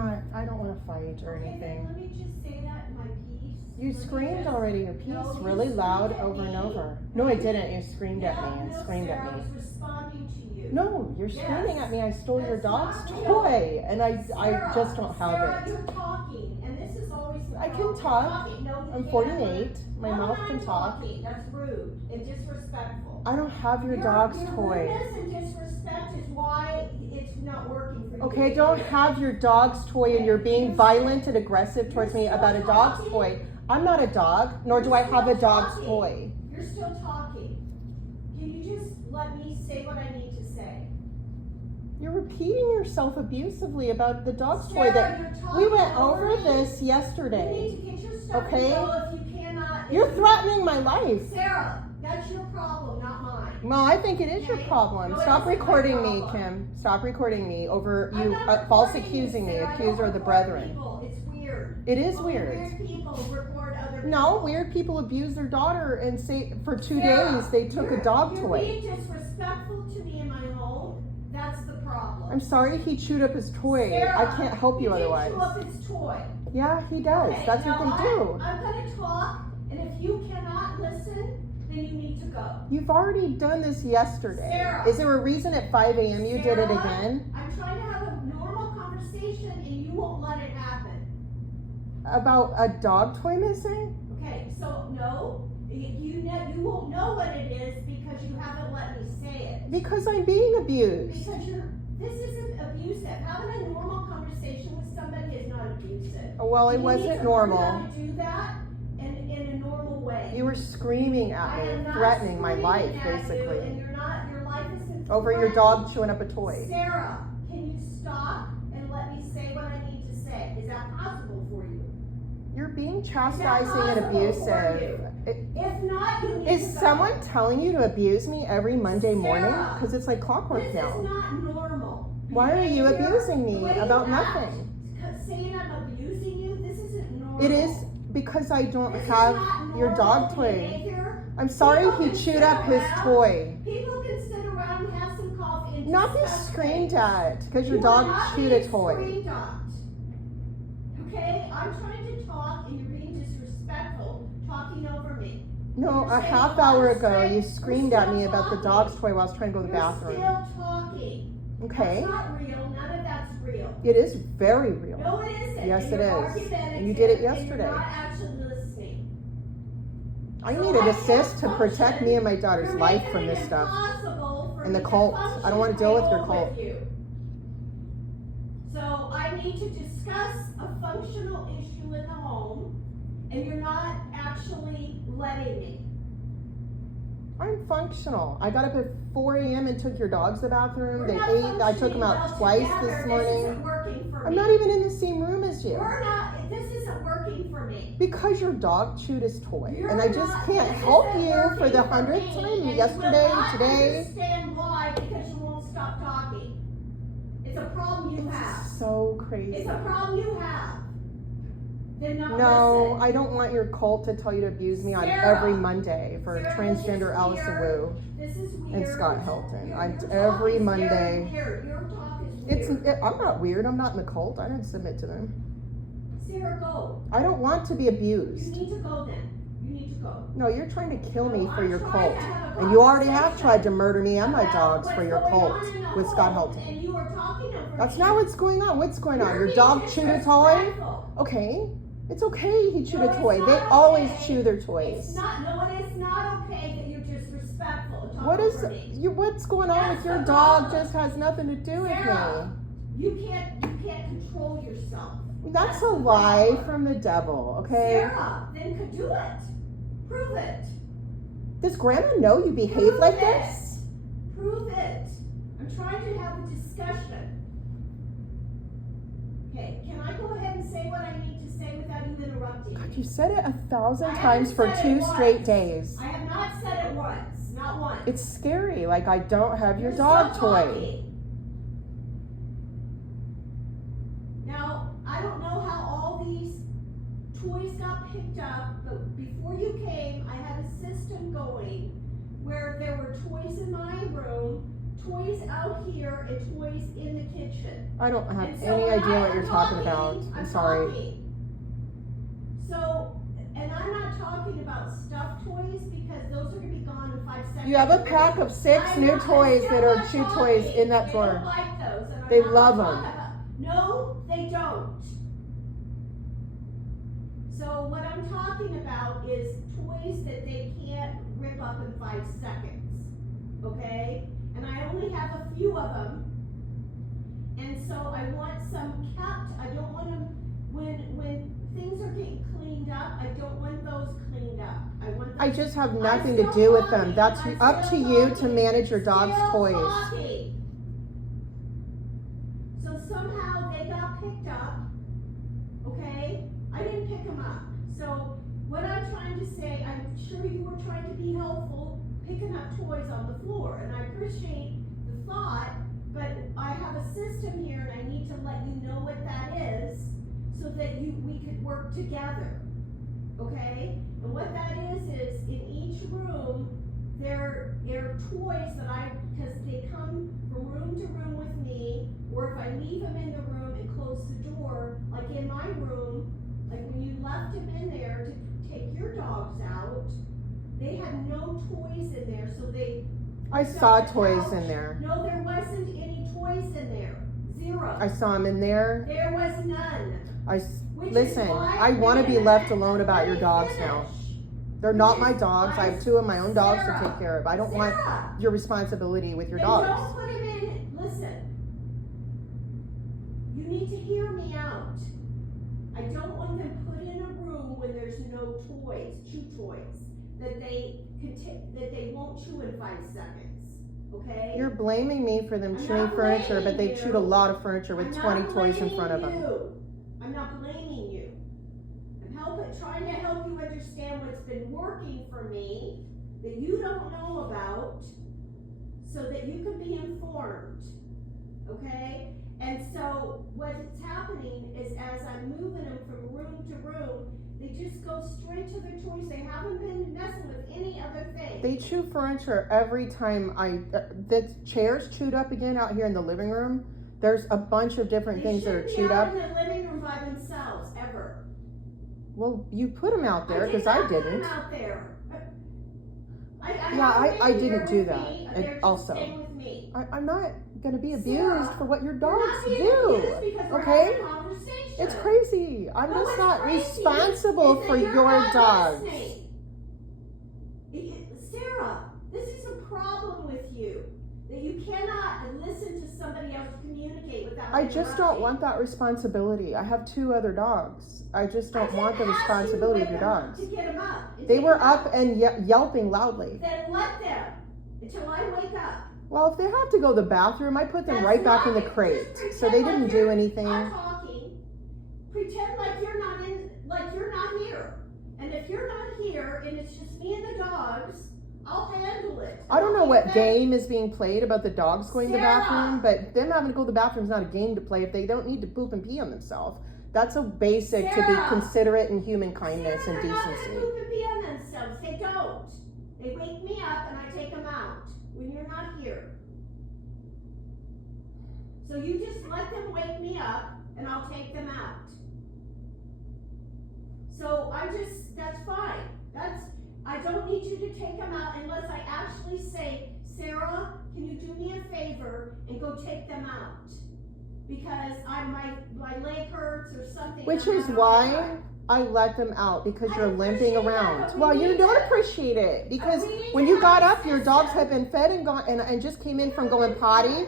I don't want to fight or Okay, anything. then let me just say that in my piece. You screamed already your piece No, you really loud screamed at over and me. over. No, I didn't. You screamed at me and No, screamed Sarah, at I me. was responding to you. No, you're Yes. screaming at me. I stole your That's dog's not real. toy and I Sarah, just don't have Sarah, it. you're talking, and this is always the I can problem. talk. Talking. No, you I'm can't. 48. My No, mouth I'm can talk. talking. That's rude and disrespectful. I don't have your dog's Your toy. rudeness and disrespect is why it's not working for you. Okay, I don't have your dog's toy and you're being violent and aggressive towards me about a dog's toy. I'm not a dog, nor do I have a dog's toy. You're still talking. Can you just let me say what I need to say? You're repeating yourself abusively about the dog's toy Sarah, that you're talking we went over me. this You yesterday. need to get your stuff Okay. and go if you cannot. You're threatening my life. Sarah, that's your problem, not mine. Well, I think it is your problem. No, it Stop isn't my recording me, problem. Kim. Stop recording me over I'm you not false recording accusing you, me, Sarah. I accuser don't of the record brethren. people. It's weird. It is Only weird. Weird people record other people. No, weird people abuse their daughter and say for 2 Sarah, days they took a dog You're toy. being disrespectful to me in my home. That's the problem. I'm sorry he chewed up his toy. Sarah, I can't help you he did otherwise. chew up his toy. Yeah, he does. Okay, That's now what they do. I'm going to talk, and if you cannot listen, then you need to go. You've already done this yesterday. Sarah. Is there a reason at 5 a.m. you did it Sarah, again? I'm trying to have a normal conversation, and you won't let it happen. About a dog toy missing? Okay, so no, you won't know what it is because you haven't let me say it. Because I'm being abused. Because this isn't abusive. Having a normal conversation with somebody is not abusive. Well, it You need wasn't to learn normal. how to do that in a normal way. You were screaming at I am me, not threatening my screaming life, at you, basically. and your life isn't Over your threatened. dog chewing up a toy. Sarah, can you stop and let me say what I need to say? Is that possible for you? You're being chastising and possible for abusive. If not, you need Is to go. someone telling you to abuse me every Monday morning? Sarah, Because it's like clockwork This is now. not normal. Why are you Behavior, abusing me the way you about act, nothing? saying I'm abusing you, this isn't normal. It is because I don't This is have not your dog normal toy. behavior. I'm sorry People he can chewed sit up his around- toy. People can sit around and have some coffee and Not be discuss screamed things. at because your You dog are not chewed a being toy. screamed at. Okay, I'm trying to talk and you're being disrespectful, talking over me. No, You're a saying half one hour ago straight- you you're screamed at still me about the talking. dog's toy while I was trying to go to the You're bathroom. still talking. Okay. That's not real. None of that's real. It is very real. No, it isn't. Yes, And it you're is. argumentative And you did it and yesterday. you're not actually listening. I So need an I assist to can't protect function. me and my daughter's You're life making from it this stuff. impossible for And the me to cult. I function don't want to deal with your at cult. all you. So I need to discuss a functional issue in the home, and you're not actually letting me. I'm functional. I got up at 4 a.m. and took your dogs to the bathroom. We're They not ate. I took them out functioning twice well this together. morning. This isn't working for I'm me. not even in the same room as you. We're not. This isn't working for me. Because your dog chewed his toy. You're and I just not- can't this help isn't you for the working 100th me, time. and Yesterday, you will not today. understand why, because you won't stop talking. It's a problem you have. It's so crazy. It's a problem you have. Then not No, listen. I don't want your cult to tell you to abuse me on Sarah, every Monday for Sarah, transgender this is Allison weird. Wu. This is weird. and Scott Helton. Your I'm talk every is very Monday. Weird. Your talk is weird. I'm not weird. I'm not in the cult. I didn't submit to them. Sarah, go. I don't want to be You abused. need to go then. You need to go. No, you're trying to kill me No, for I'm your trying cult. to have a And you already have conversation tried to murder me and my about dogs what's for your going cult on in the with Scott home, Helton. And you were talking over That's me. not what's going on. What's going on? You're Your being dog chewed a toy? disrespectful. Okay. It's okay he chewed No, a it's toy. They not always okay. chew their It's toys. not. No, it is not okay that you're disrespectful. and talk What is over me. what's going on That's with your the dog problem. just has nothing to do with Sarah, me. You can't control yourself. That's a the lie problem. from the devil, okay? Sarah, then could do it. Prove it. Does grandma know you behave Prove like it. this? Prove it. I'm trying to have a discussion. Okay, can I go ahead and say what I need to say without you interrupting? God, you said it 1,000 I times haven't for said it 2 once. straight days. I have not said it once. Not once. It's scary. Like I don't have your You're dog still toy. talking. Now, I don't know how all these toys got picked up, but before you came, I had a system going where there were toys in my room, toys out here and toys in the kitchen. I don't have And so any when idea what I'm you're talking about. I'm sorry. talking. So, and I'm not talking about stuffed toys because those are gonna be gone in 5 seconds. You have a pack of 6 I'm new not- toys I'm that are not chew talking. toys in that They drawer. don't like those, and I'm They not love talking 'em. about- No, they don't. So what I'm talking about is toys that they can't rip up in 5 seconds, okay? And I only have a few of them. And so I want some kept. I don't want them, when things are getting cleaned up, I don't want those cleaned up. I want them. I just have nothing to do with them. That's up to you to manage your dog's Still toys. talking. So somehow they got picked up, okay? I didn't pick them up. So what I'm trying to say, I'm sure you were trying to be helpful, picking up toys on the floor, and I appreciate the thought, but I have a system here and I need to let you know what that is so that we could work together, okay? And what that is in each room, there are toys that because they come from room to room with me, or if I leave them in the room and close the door, like in my room, like when you left him in there to take your dogs out, they had no toys in there, so they. I saw toys in there. No, there wasn't any toys in there. 0. I saw them in there. There was none. Which is Listen, why- I want to be left alone about your dogs now. They're not Which my is dogs. I why- have 2 of my own dogs to Sarah, take care of. I don't want Sarah, your responsibility with your then dogs. don't put him in. Listen. You need to hear me out. I don't want them put in a room when there's no toys, chew toys, that they won't chew in 5 seconds. Okay? You're blaming me for them I'm chewing not furniture, but blaming they've chewed a you. lot of furniture with I'm 20 not toys in blaming front of them. you. I'm not blaming you. I'm trying to help you understand what's been working for me that you don't know about so that you can be informed. Okay? And so what's happening is as I'm moving them from room to room, they just go straight to their toys. They haven't been messing with any other thing. They chew furniture every time the chair's chewed up again out here in the living room. There's a bunch of different things that are chewed up. They shouldn't be out in the living room by themselves, ever. Well, you put them out there because I did not put didn't. them out there. Yeah, I have them didn't here do with that. me. And They're just also, staying with me. I'm not going to be abused Sarah, for what your We're dogs not being do. abused because we're Okay? having a conversation. It's crazy. I'm No, just what's not crazy responsible is that for you're your not dogs. listening. Sarah, this is a problem with you. That you cannot listen to somebody else communicate without I just don't interrupting. want that responsibility. I have 2 other dogs. I just don't want the responsibility of your dogs. To get them up. and They take were them out. up and yelping loudly. Then let them until I wake up. Well, if they have to go to the bathroom, I put them That's right back in the fine. crate. Just So they pretend didn't like do you're anything. not talking. Pretend like you're not here. And if you're not here and it's just me and the dogs, I'll handle it. I don't know I'll what get game is being played about the dogs going to the Sarah! bathroom, but them having to go to the bathroom is not a game to play if they don't need to poop and pee on themselves. That's a basic to be Sarah! considerate and human kindness Sarah, and they're not gonna decency. poop and pee on themselves. They don't. They wake me up and I take them out when you're not here. So you just let them wake me up and I'll take them out. So that's fine. I don't need you to take them out unless I actually say, Sarah, can you do me a favor and go take them out? Because my leg hurts or something. Which I'm is not why alright. I let them out because I you're limping appreciate that, around. but we Well, you need don't to- appreciate it because we need when to you got have a up, your dogs system. had been fed and gone and just came in from going potty.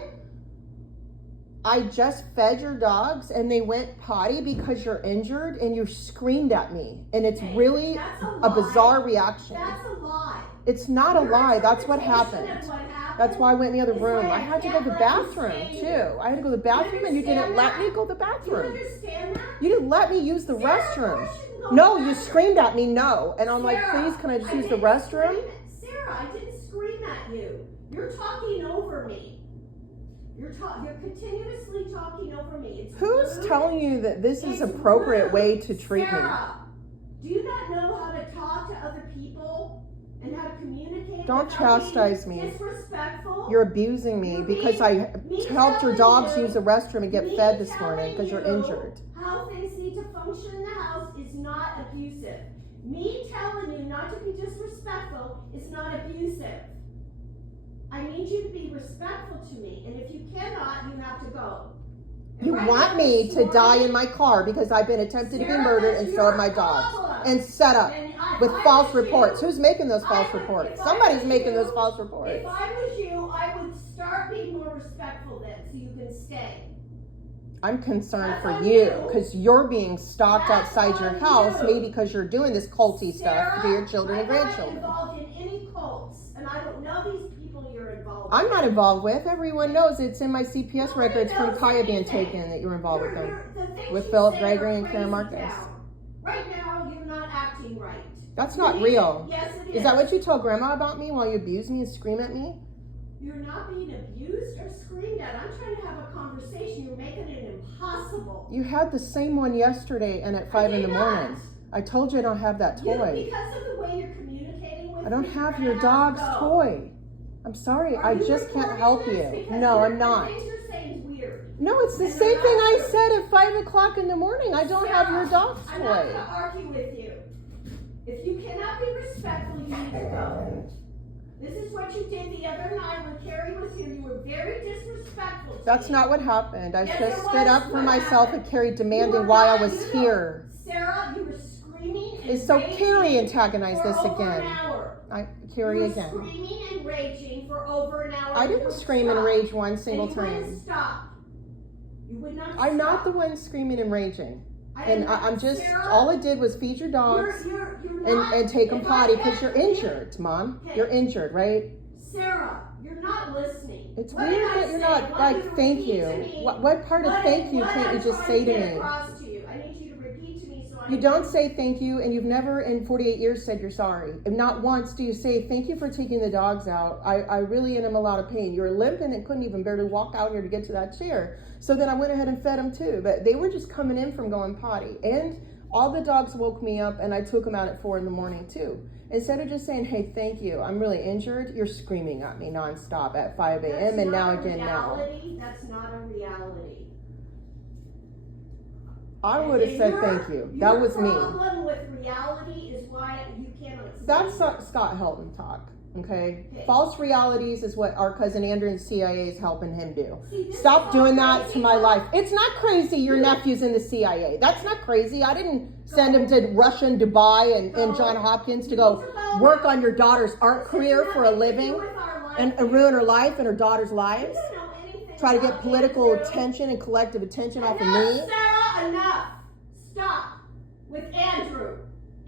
I just fed your dogs and they went potty because you're injured and you screamed at me. And it's Okay, really that's a lie. bizarre reaction. That's a lie. It's not a Your lie. That's what interpretation happened. of what happened That's why I went in the other is room. why I had to go to the can't let you bathroom stay too. here. I had to go to the bathroom and you didn't understand let that? me go to the Do you bathroom. understand that? You didn't let me use the Sarah, restroom. of course you can go No, to the you bathroom. screamed at me no. And I'm like, Sarah, please can I just use the didn't restroom? Sarah, I didn't scream at you. You're talking over me. You're continuously talking over me. It's Who's rude. telling you that this is It's appropriate rude. way to treat me? Sarah, do you not know how to talk to other people and how to communicate Don't without chastise being me. disrespectful. You're abusing me You're because I me helped your telling dogs you- use the restroom and get me fed this morning telling because you're you injured. How things need to function in the house is not abusive. Me telling you not to be disrespectful is not abusive. I need you to be respectful to me, and if you cannot, you have to go. And You right want now, me this to die morning, in my car because I've been attempted to be Sarah, murdered that's and so have my your dogs. problem. And set up And with if I false was reports. you, Who's making those I false would- reports? if I Somebody's was making you- those false reports. If I was you, I would start being more respectful then, so you can stay. I'm concerned That's for on you you. because you're being stalked That's outside your on house, you. maybe because you're doing this culty stuff Sarah, to your children and I'm not grandchildren. involved in any cults, and I don't know these people you're involved I'm with. not involved with. Everyone knows it's in my CPS Nobody records from knows Kaya being anything. taken that you're involved with them. The things With you Philip say Gregory are and Karen crazy Marcus. town. Right now, you're not acting right. That's You not need real. to- Yes, it is. Is that what you tell grandma about me while you abuse me and scream at me? You're not being abused or screamed at. I'm trying to have a conversation. You're making it impossible. You had the same one yesterday and at 5 in the did morning. not. I told you I don't have that You, toy. because of the way you're communicating with I don't me, have you're your gonna have dog's to go. toy. I'm sorry, Are I you just can't recording help this? you. Because No, you're- I'm not. The things you're saying is weird. No, it's the And same they're thing not I true. said at 5 o'clock in the morning. I don't have your Sarah, dog's I'm not toy. gonna argue with you. If you cannot be respectful, you need to go. This is what you did the other night when Carrie was here. You were very disrespectful to That's me. not what happened. I Yes, just it stood was up for what myself happened. and Carrie You demanding were why I not- was you know, here. Sarah, you were screaming and Is so raging Carrie antagonized for this over again. An hour. Carrie You were again. screaming and raging for over an hour. I You didn't wouldn't scream and stop. rage one single And you wouldn't time. stop. You would not I'm not the stop. one screaming and raging. I And am not- I'm just, Sarah, all I did was feed your dogs you're not, and take them if potty I because you're had- injured, Mom. Okay. You're injured, right? Sarah, you're not listening. It's What weird did I that you're say? not I want like, you to thank repeat you. to me What part of what- thank you what can't you I'm just trying say to get me? across to you. I need you to repeat to me so I You don't say thank you, and you've never in 48 years said you're sorry. And not once do you say thank you for taking the dogs out. I really am in a lot of pain. You were limping and couldn't even barely walk out here to get to that chair. So then I went ahead and fed them too. But they were just coming in from going potty. And all the dogs woke me up, and I took them out at 4 in the morning too. Instead of just saying, hey, thank you, I'm really injured, you're screaming at me nonstop at 5 a.m. and now again now. That's not a reality. I would have said thank you. That was me. Your problem with reality is why you cannot see That's it. Scott Helton talk, okay? Okay. False realities is what our cousin Andrew and CIA is helping him do. See, this Stop is doing all that crazy to my talk. life. It's not crazy your You- nephew's in the CIA. That's not crazy. I didn't send him to Russia and Dubai and John Hopkins to go work on your daughter's art This career has for a nothing to do living with our life. and ruin her life and her daughter's You lives. don't know anything Try to get about political Andrew. attention and collective attention off of Enough, me. Sarah, enough. Stop with Andrew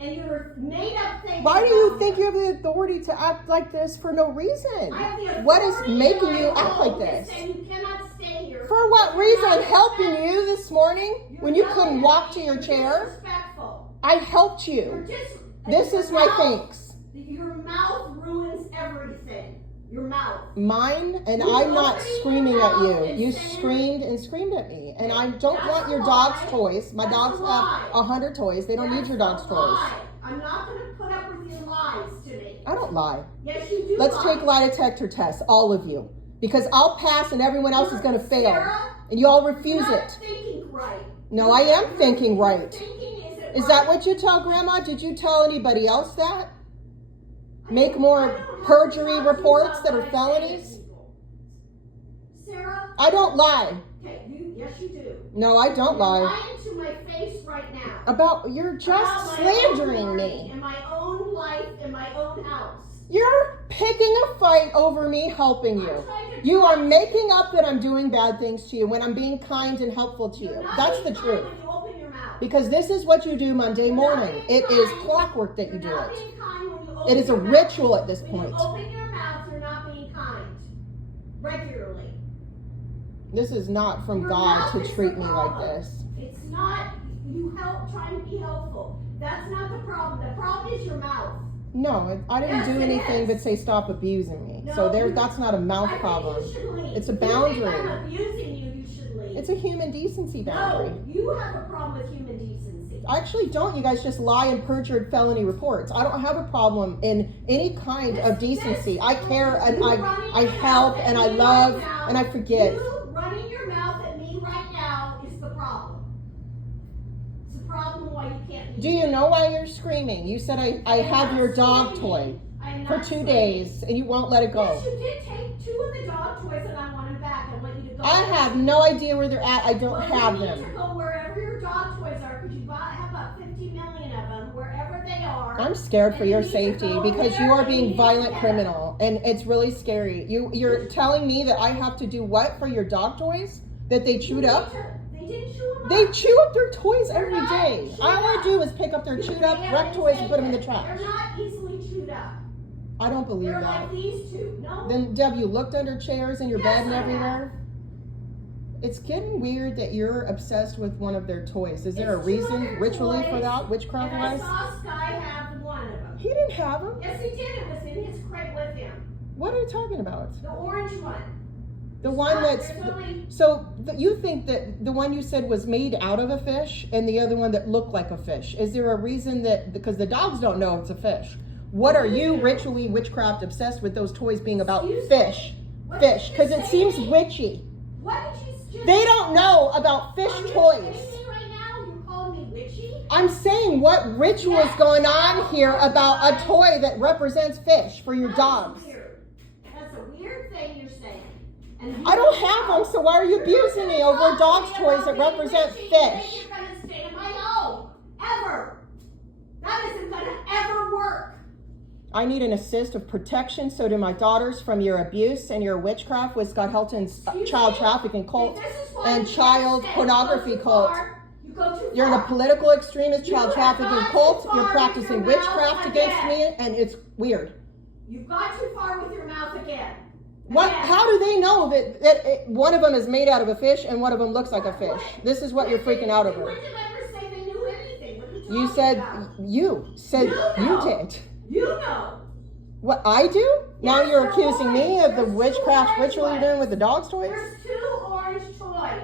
and your made-up things. Why do you about think him. you have the authority to act like this for no reason? I have the What is authority making in my you act home like to this? say you cannot stay here. For what You're reason? not I'm helping respectful. you this morning You're when you not couldn't walk to your you're chair. disrespectful. I helped You're you. just, This your is my mouth- thanks. Your mouth ruins everything. Your mouth. Mine, and You I'm not opening screaming your at mouth you. and You saying- screamed and screamed at me. And I don't That's want a your dog's lie. toys. My That's dogs a have lie. 100 toys. They don't need That's your dog's a toys. lie. I'm not going to put up with your lies today. I don't lie. Yes, you do. Let's lie. take lie detector tests, all of you. Because I'll pass and everyone else is going to fail. Sarah, And you all you're refuse not it. thinking right. No, I am Your thinking right. Thinking isn't Is right. that what you tell Grandma? Did you tell anybody else that? I Make don't- more I don't have to perjury talk to you reports about that are what I say to felonies? people. Sarah, I don't lie. okay, yes you do. No, I don't You're lie. lying to my face right now. You're About just my own slandering morning me. and my own life and my own house. You're picking a fight over me helping you. I'm trying to You are talk- making up that I'm doing bad things to you when I'm being kind and helpful to you. You're not That's being the kind truth. when you open your mouth. Because this is what you do Monday You're not morning. being It is kind. clockwork that you You're do not it. being kind when you open It is a your mouth. ritual at this When point. you open your mouth, you're not being kind. Regularly. This is not from Your God mouth to is treat the me like problem. this. It's not you trying to be helpful. That's not the problem. The problem is your mouth. No, I didn't Yes, do it anything is. but say stop abusing me. No, So you- that's not a mouth I think problem. you should leave. It's a If you think boundary. I'm abusing you, you should leave. It's a human decency boundary. No, you have a problem with human decency. I actually don't. You guys just lie and perjured felony reports. I don't have a problem in any kind of decency. I care and I help and I love and I forgive. You running your mouth at me right now is the problem. It's the problem why you can't. Do you know why you're screaming? You said I have your dog toy for 2 days and you won't let it go. Yes, you did take 2 of the dog toys and I want them back. I want you to go. I have no idea where they're at. I don't have You them. need to go wherever your dog toys are because you have about 50 million of them, wherever they are. I'm scared for And your you need to safety go because you there are and being you need violent to get criminal and it's really scary. You're telling me that I have to do what for your dog toys? That they chewed up? They didn't chew them up. They chew up their toys every They're not day. chewed All I up. do is pick up their chewed up wrecked toys and put them in the trash. They're not easily chewed up. I don't believe They're that. like these 2. No. Then Deb, you looked under chairs and your Yes, bed and I have. everywhere? It's getting weird that you're obsessed with one of their toys. Is there a It's 2 of reason their ritually for toys, that? Witchcraft and I wise? saw Sky have one of them. He didn't have them. Yes, he did. It was in his crate with him. What are you talking about? The orange one. The one that's There's only so you think that the one you said was made out of a fish and the other one that looked like a fish. Is there a reason that because the dogs don't know it's a fish? What are you ritually witchcraft obsessed with those toys being about Excuse me? fish? What Fish, did you because it say seems to me? witchy. What did you just? They don't know about fish Are you toys. kidding me right now? You calling me witchy? I'm saying what ritual is going on here about a toy that represents fish for your That is dogs. weird. That's a weird thing you're saying. And you I don't know have how. them, so why are you You're abusing me gonna over talk dogs' to me toys about that being represent witchy, and then fish? You're gonna stay in my home. Ever. That isn't gonna ever work. I need an assist of protection, so do my daughters, from your abuse and your witchcraft with Scott Helton's Excuse child me? trafficking cult If this is what and you child say, pornography you go too cult. far, you go too You're in a far. political extremist You child have trafficking gone too cult. far You're with practicing your witchcraft mouth against again. me, and it's weird. You've gone too far with your mouth again. What? Again. How do they know that one of them is made out of a fish and one of them looks like a fish? This is what you're freaking out over. When did you ever say they knew anything? What are you You talking said about? you said You you know. did. You know. What I do? Now Yes, you're there accusing me was. of the There's witchcraft two ritual you're orange doing with the dogs' toys? There's 2 orange toys.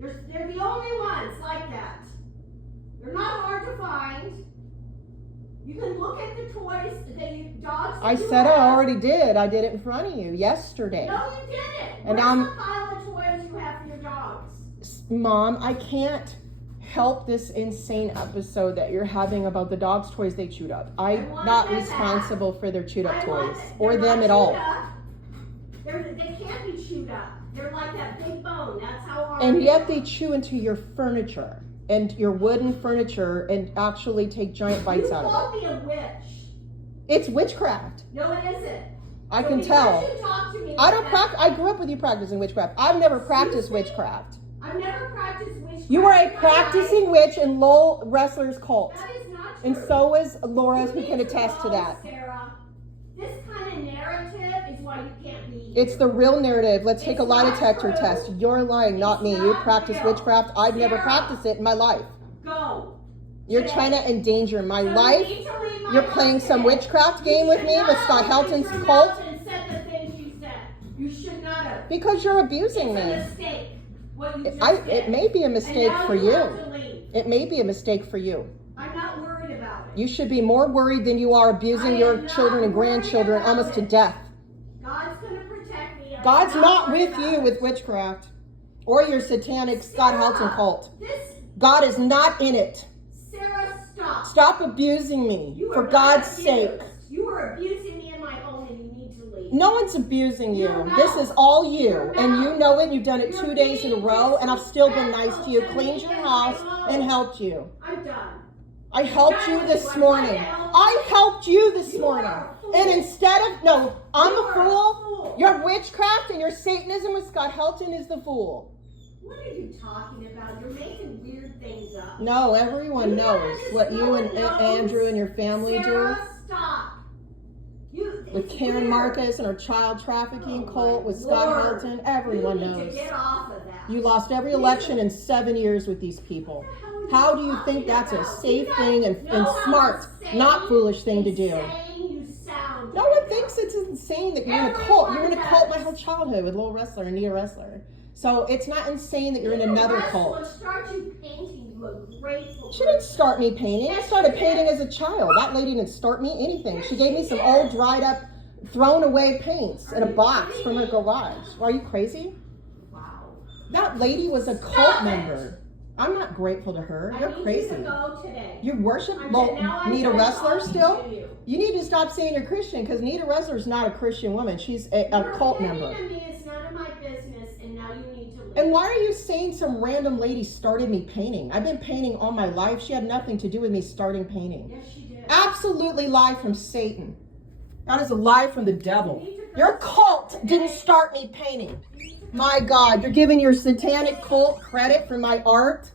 They're the only ones like that. They're not hard to find. You can look at the toys that you dogs. I do said I have. already did. I did it in front of you yesterday. No, you didn't. And Where's I'm- the pile of toys you have for your dogs? Mom, I can't help this insane episode that you're having about the dogs' toys they chewed up. I'm want not them responsible for their chewed up I want toys it. or They're them not at all. chewed up. They can't be chewed up. They're like that big bone. That's how hard. And they yet are. they chew into your furniture and your wooden furniture and actually take giant bites You out of it. called me a witch. It's witchcraft. No, it isn't. I So can because tell. you talk to me I like don't that- practice. I grew up with you practicing witchcraft. I've never practiced me? witchcraft. I've never practiced witchcraft. You are a in my practicing witch in Lowell Wrestlers cult. life. That is not true. And so is Laura, You who need can attest to know, that. Sarah, this kind of narrative is why you can't be. It's the real narrative. Let's take a It's lie not detector true. test. You're lying, not It's me. You not practice real. witchcraft. I've never Sarah. practiced it in my life. Go. You're Today. trying to endanger my So you life. need to leave my You're house playing some today. witchcraft You game with should me not with Scott have opened Helton's your cult mouth and said the things you said. You should not have. because you're abusing It's a me. mistake. What you just did. It may be a And mistake now for you have you. to leave. It may be a mistake for you. I'm not worried about it. You should be more worried than you are abusing I your am not children and worried grandchildren about almost to it. death. God's gonna protect me. I'm God's not worried with about you it. with witchcraft or your satanic Scott Sarah, Helton cult. This, God is not in it. Sarah, stop. Stop abusing me, You for are not God's abused. sake. You are abusing me in my home and you need to leave. No one's abusing you. Your This mouth. is all you. Your And you mouth. know it. You've done it You're 2 days in a being row, and I've still been nice to you, disrespectful cleaned to your me house, and my and home. helped you. I'm done. I helped you this I'm morning. trying to help I helped you this You morning. are a fool. And instead of, no, I'm You a are a fool. fool. Your witchcraft and your Satanism with Scott Helton is the fool. What are you talking about? You're making weird things up. No, everyone You knows guys, what no you one and knows. Andrew and your family Sarah, do. stop. With It's Karen weird. Marcus and her child trafficking Oh, cult, my with Scott Lord. Helton, everyone You need knows. to get off of that. You lost every You election need in 7 years with these people. to- How do you think talking that's a about? safe You thing guys and know how smart, insane not foolish thing to do? insane you sound No right one now. thinks it's insane that you're in a cult. You were in a Everyone cult my does. whole childhood with Lil Wrestler and Anita Wrestler. So it's not insane that you're in another Wrestler cult. Start you painting a grateful She didn't person. start me painting. I started painting as a child. That lady didn't start me anything. She gave me some old, dried up, thrown away paints in a box from her garage. Are you crazy? Wow. That lady was a cult member. I'm not grateful to her. You're I need crazy. you to go today. You worship I'm Nita done Wrestler talking still? to you. You need to stop saying you're Christian because Nita Wrestler's not a Christian woman. She's a Your cult opinion member. of me is none of my business, and now you need to leave. And why are you saying some random lady started me painting? I've been painting all my life. She had nothing to do with me starting painting. Yes, she did. Absolutely lie from Satan. That is a lie from the devil. Your cult didn't start me painting. My God, you're giving your satanic cult credit for my art?